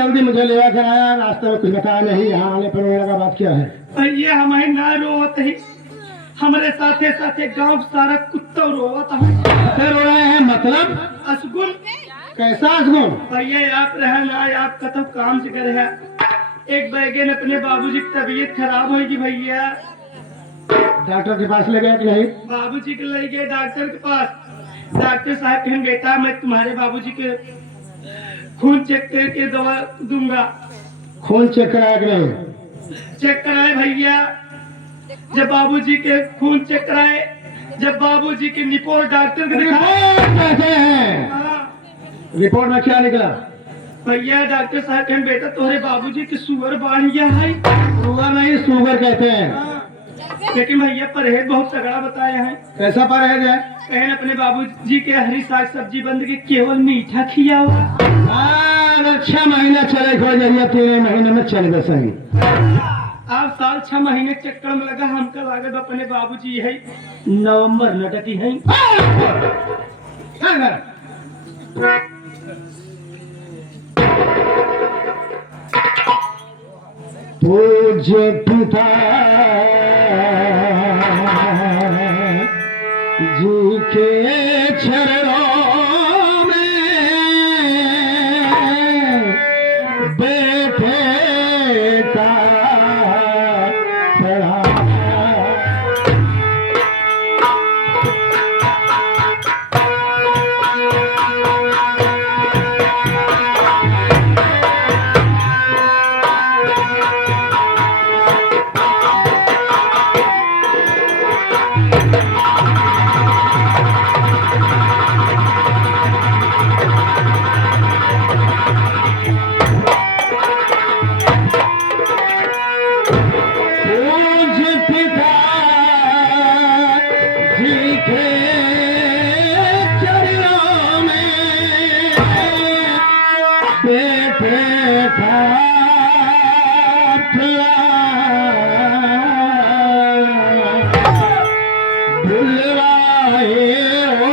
जल्दी मुझे लेवा कर आया, रास्ते में कुछ बताया नहीं, यहाँ आने पर रोने लगा। बात क्या है? भैया हमारे ना रोवत है, हमारे साथे साथे गांव सारा कुत्ता रोवत है। फिर रो रहे हैं मतलब? असगुन कैसा असगुन? भैया आप रहे ना, आपका तो काम से करे है। एक बैगन अपने बाबूजी की तबीयत खराब होगी भैया, डॉक्टर के पास ले गए कि नहीं? बाबूजी के ले गए डॉक्टर के पास। डॉक्टर साहब कहें बेटा मैं तुम्हारे बाबूजी के खून चेक करके दवा दूंगा। खून चेक कराया कि नहीं? चेक कराए भैया, जब बाबूजी के खून चेक कराए, जब बाबूजी की रिपोर्ट डॉक्टर को दिखाए, रिपोर्ट कैसे है? हाँ, रिपोर्ट में क्या निकला? भैया डॉक्टर साहब कहें बेटा तुम्हारे बाबूजी की शुगर बढ़ गया है। शुगर नहीं, शुगर कहते हैं। हाँ, लेकिन भैया परहेज बहुत तगड़ा बताया है। कैसा परहेज है? कहें अपने बाबूजी के हरी साग सब्जी बंद के केवल मीठा खिया हुआ। अगर 6 महीना चले कोई जरिए 3 महीने में चल गए सही। आप साल 6 महीने चक्कर में लगा, हमका लागत अपने बाबूजी है नवंबर नटकी है। पूज्य पिता जी के चरणों में बेटे का पड़ा। पूज्य पिता जी के चरणों में बेटे का बुलवाए हो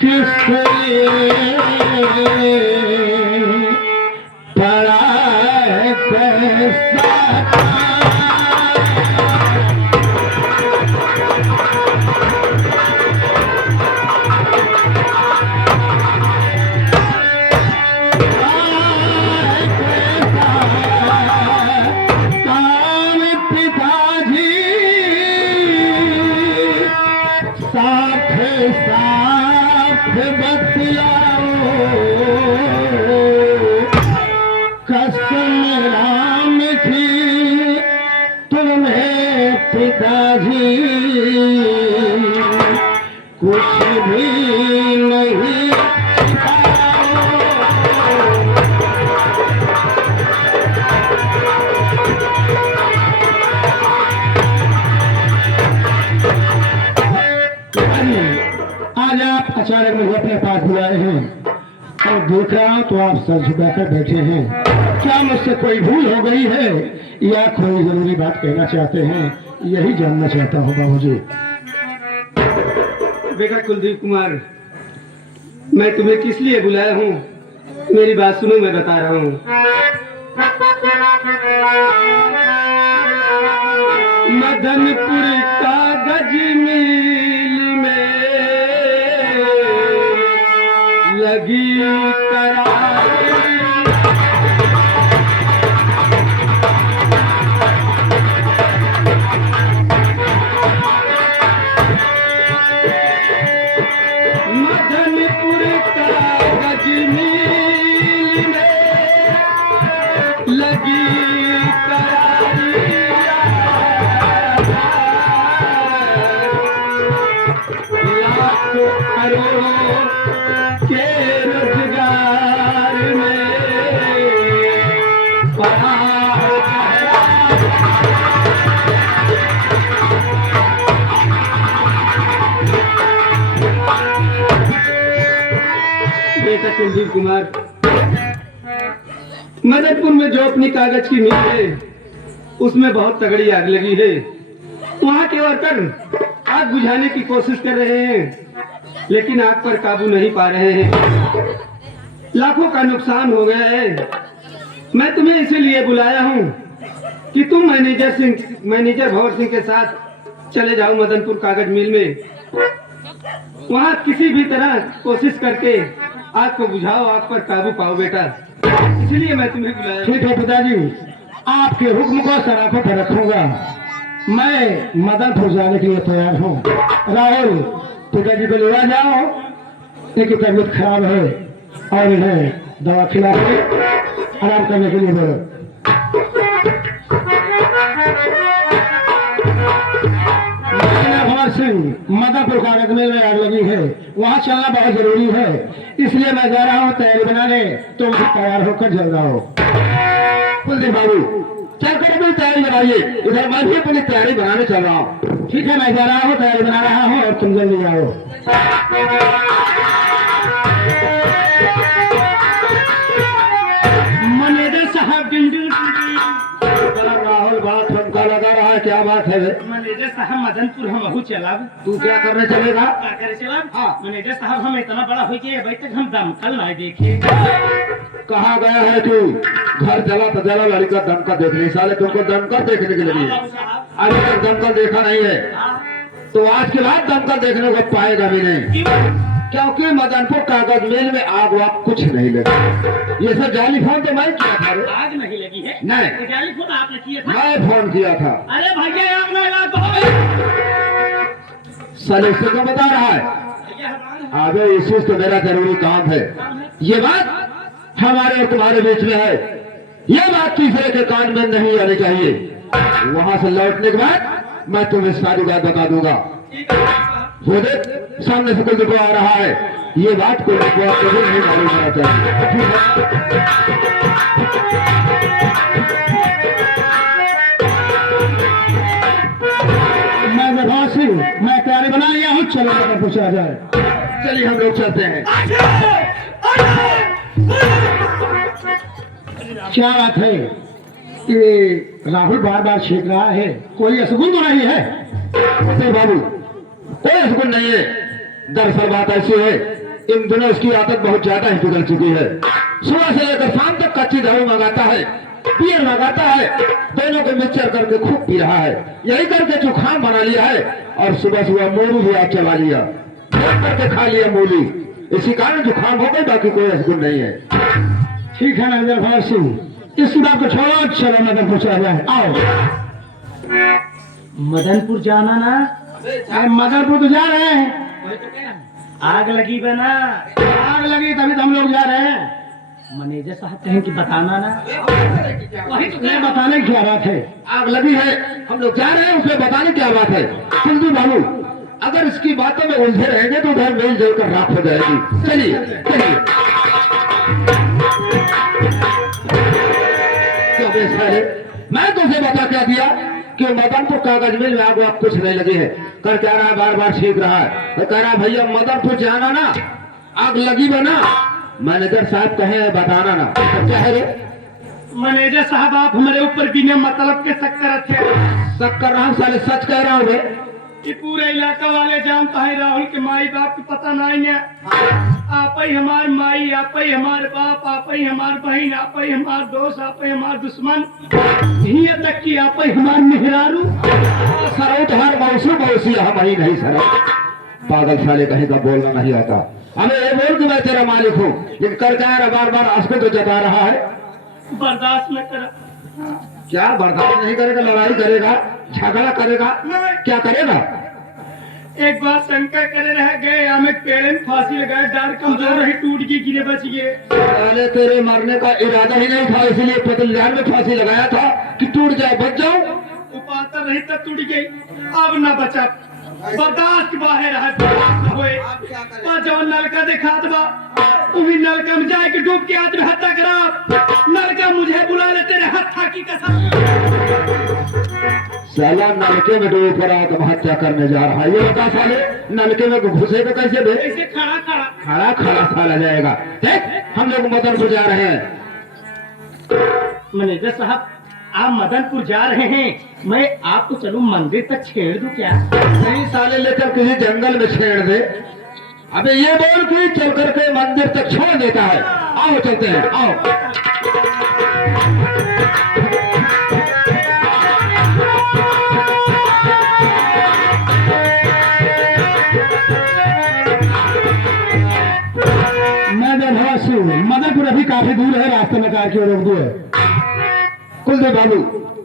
किस लिए पड़ा है कैसा? काम पिताजी साथ साथ बतलाओ, कसम राम की तुम्हें पिताजी कुछ भी नहीं सिखाओ। आज आप अचानक मुझे अपने पास बुलाए हैं और देख रहा हूँ तो आप सर झुकाकर बैठे हैं। क्या मुझसे कोई भूल हो गई है या कोई जरूरी बात कहना चाहते हैं? यही जानना चाहता हूँ बाबूजी। बेटा कुलदीप कुमार, मैं तुम्हें किस लिए बुलाया हूँ मेरी बात सुनो, मैं बता रहा हूँ। मदनपुर कागज मिल में लगी करारी, मदनपुर कागज मिल में लगी करारी, लाखों करोड़ों के रोजगार में पड़ा बेटा कुलदीप कुमार, मदनपुर में जो अपनी कागज की मिल है उसमें बहुत तगड़ी आग लगी है। वहाँ के वर्कर आग बुझाने की कोशिश कर रहे हैं लेकिन आग पर काबू नहीं पा रहे हैं। लाखों का नुकसान हो गया है। मैं तुम्हें इसीलिए बुलाया हूँ कि तुम मैनेजर भंवर सिंह के साथ चले जाओ मदनपुर कागज मिल में। वहाँ किसी भी तरह कोशिश करके आग को बुझाओ, आग पर काबू पाओ बेटा। इसलिए मैं तुम्हें बुलाया। ठीक है पिताजी, आपके हुक्म को सराखों पर रखूंगा। मैं मदनपुर जाने के लिए तैयार हूँ। राहुल, पिताजी को ले जाओ, इनकी तबीयत खराब है और इन्हें दवा खिला के आराम करने के लिए बोलो। भंवर सिंह, मदनपुर कागज मिल में आग लगी है, वहाँ चलना बहुत जरूरी है, इसलिए मैं जा रहा हूँ तैयारी बनाने। तुम भी तैयार होकर जल्द आओ। कुलदीप बाबू, चल कर अपनी तैयारी बनाइए, इधर मैं भी अपनी तैयारी बनाने चल रहा हूँ। ठीक है, मैं जा रहा हूँ, तैयारी बना रहा हूँ और तुम जल्दी आओ। मैनेजर साहब राहुल, बात ठमका लगा रहा है, क्या बात है? मैनेजर साहब मदनपुर हम अहू चलब। तू क्या करने चलेगा? क्या करे चलब? हाँ। मैनेजर साहब हम इतना बड़ा हो गए अभी तक हम दमकल नहीं देखे। कहाँ गया है तू? घर चला तो चला, लड़का दमकल देखने, साले तुमको दमकल देखने के लिए साहब अभी तक दमकल देखा नहीं है, तो आज के बाद दमकल देखने को पाएगा भी नहीं, क्योंकि मदनपुर कागज मिल में आग वाग कुछ नहीं लगी। ये सब जाली फोन तो मैं किया था रे। आग नहीं लगी है? नहीं। तो जाली फोन आपने किया था? मैं फोन किया था। अरे भैया आग नहीं लगा साले से को बता रहा है। भैया अबे इसी तो मेरा जरूरी काम है। ये बात हमारे और तुम्हारे बीच में है, ये बात तीसरे के कान में नहीं आनी चाहिए। वहां से लौटने के बाद मैं तुम्हें सारी बात बता दूंगा। वो देख, सामने से कोई देखो आ रहा है, ये बात कोई देखो कभी नहीं मालूम होना चाहिए। मैं भंवर सिंह, मैं तैयारी बना लिया हूँ, चलो अगर पूछा जाए। चलिए हम लोग चलते हैं। क्या बात है कि राहुल बार बार छींक रहा है, कोई असगुन तो नहीं है? तो बाबू, कोई असगुन नहीं है। दरअसल बात ऐसी है, इन दिनों उसकी आदत बहुत ज्यादा ही बिगड़ चुकी है। सुबह से लेकर शाम तक कच्ची दारू मंगाता है, बियर मंगाता है, दोनों को मिक्सचर करके खूब पी रहा है। यही करके जुकाम बना लिया है और सुबह सुबह मूली भी आप चला लिया, करके खा लिया मूली, इसी कारण जुकाम हो गई, बाकी कोई असगुन नहीं है। ठीक है मैनेजर भंवर सिंह, इस बात को छोड़ो, चलो मदनपुर चला जाए। आओ। मदनपुर जाना ना? अरे मदनपुर तो जा रहे हैं। आग लगी बना। आग लगी तभी तो हम लोग जा रहे हैं। मैनेजर साहब कहें कि बताना ना। वही तो मैं बताने की क्या बात है? आग लगी है, हम लोग जा रहे हैं, उसमें बताने क्या बात है? कुलदीप बाबू, अगर इसकी बातों में उलझे रहेंगे तो उधर मिल जुल कर राख हो जाएगी। चलिए चलिए। क्यों बे साले, मैं तुझे बता क्या दिया कि मदनपुर कागज मिल में आग वाग कुछ नहीं लगी है। कर कह रहा है, बार बार छींक रहा है, तो कह रहा है भैया मदनपुर जाना ना, आग लगी बना। मैनेजर साहब कहे बताना ना, तो क्या है रे? मैनेजर साहब आप हमारे ऊपर बिना मतलब के शक करत थे। शक कर रहा हूँ साले, सच कह रहा हूँ रे। ये पूरे इलाका वाले जानता है राहुल के माई बाप के पता नहीं है। आप ही हमार माई, आप ही हमार बाप, आप ही हमार बहन, आप ही हमार दोस्त, आप ही हमार दुश्मन, यहाँ तक कि आप ही हमार मेहरारू। सरो तुम्हार मौसी मौसी हम ही नहीं सर। पागल साले कहीं का बोलना नहीं आता। हमें ये बोल कि मैं तेरा मालिक हूँ, लेकिन कर क्या रहा, बार बार असको तो जता रहा है। बर्दाश्त न कर। क्या बर्दाश्त नहीं करेगा? लड़ाई करेगा, झगड़ा करेगा, क्या करेगा? एक बार शंका करे रह गए, हमें पेड़ में फांसी लगाए, डर कमजोर रही, टूट के गिरे बच गए। पहले तेरे मरने का इरादा ही नहीं था, इसलिए पतलजार में फांसी लगाया था कि टूट जाए, बच जाओ। उपातर रही तब टूट गई, अब न बचा। बर्दाश्त बाहर होए और जब नलका देखा बा उही नलका में जाए के डूब के आत्महत्या करा। नलका मुझे बुला ले तेरे हत्या की कसम। साला नलके में डूब कर आत्महत्या करने जा रहा है। ये बता साले, नलके में घुसे को कैसे दे? ऐसे खड़ा खड़ा खड़ा खड़ा साला जाएगा। देख, हम लोग मदनपुर जा रहे हैं। मैनेजर साहब आप मदनपुर जा रहे हैं, मैं आपको चलूं मंदिर तक छेड़ दूं क्या? नहीं साले, लेकर किसी जंगल में छेड़ दे। अबे ये बोल कि चल करके मंदिर तक छोड़ देता है। आओ चलते हैं, आओ। मैडम भगत सिंह, मदनपुर अभी काफी दूर है, रास्ते में कार क्यों रोक दिए? कुलदीप बाबू,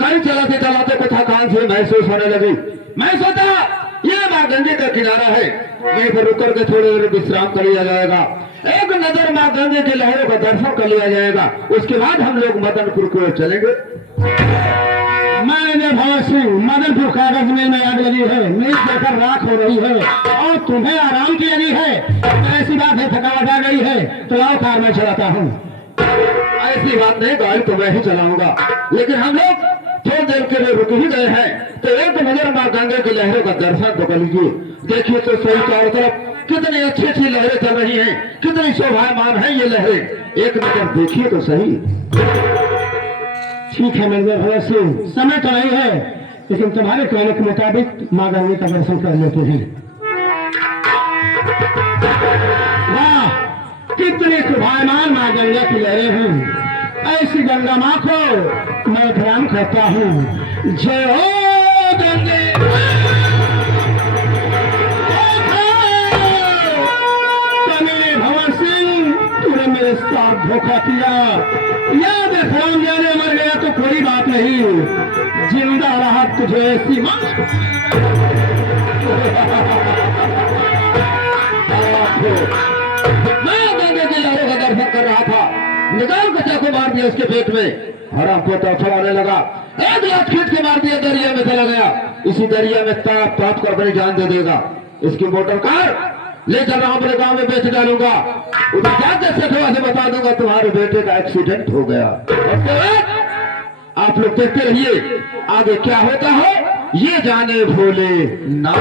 गाड़ी चलाते चलाते कुछ थकान से महसूस होने लगी। मैं सोचा ये माँ गंगे का किनारा है, यहीं पर रुक करके थोड़ी देर विश्राम कर लिया जाएगा, एक नजर माँ गंगे की लहरों का दर्शन कर लिया जाएगा, उसके बाद हम लोग मदनपुर की ओर चलेंगे। मैनेजर भगत सिंह, मदनपुर कागज मिल में आग लगी है, मिल जलकर राख हो रही है और तुम्हें आराम की लगी है। ऐसी बात है, थकावट आ गई है तो लाओ कार में चलाता हूँ। ऐसी बात नहीं, गाड़ी तो मैं ही चलाऊंगा, लेकिन हम लोग थोड़ी देर के लिए रुक ही गए हैं, तो एक नजर माँ गंगा की लहरों का दर्शन तो कर लीजिए। देखिए तो सही, चारों तरफ कितनी अच्छी अच्छी लहरें चल रही हैं, कितनी शोभायमान है ये लहरें, एक नजर देखिए तो सही। ठीक है मैनेजर भगत सिंह, समय तो नहीं है, लेकिन तुम्हारे कहने के मुताबिक माँ गंगे का दर्शन कर लेते हैं। वाह, कितनी शोभायमान माँ गंगा की लहरें हैं। ऐसी गंगा माँ को मैं प्रणाम करता हूँ। जय हो गंगे। कमीने भगत सिंह, तूने मेरे साथ धोखा किया। याद है, खराम जाने मर गया तो कोई बात नहीं, जिंदा रहा तुझे ऐसी माँ। मैं गंगे की लहरों का दर्शन कर रहा था, निकाल के चाकू मार दिया उसके पेट में, हराम पोता फड़ाने लगा, एक लाख खींच के मार दिया, दरिया में चला गया। इसी दरिया में ताप ताप कर अपनी जान दे देगा। इसकी मोटर कार ले चल रहा हूं, अपने गांव में बेच डालूंगा, उधर जाकर सेठवा से बता दूंगा तुम्हारे बेटे का एक्सीडेंट हो गया। और आप लोग देखते रहिए, आगे क्या होता है ये जाने भोले ना।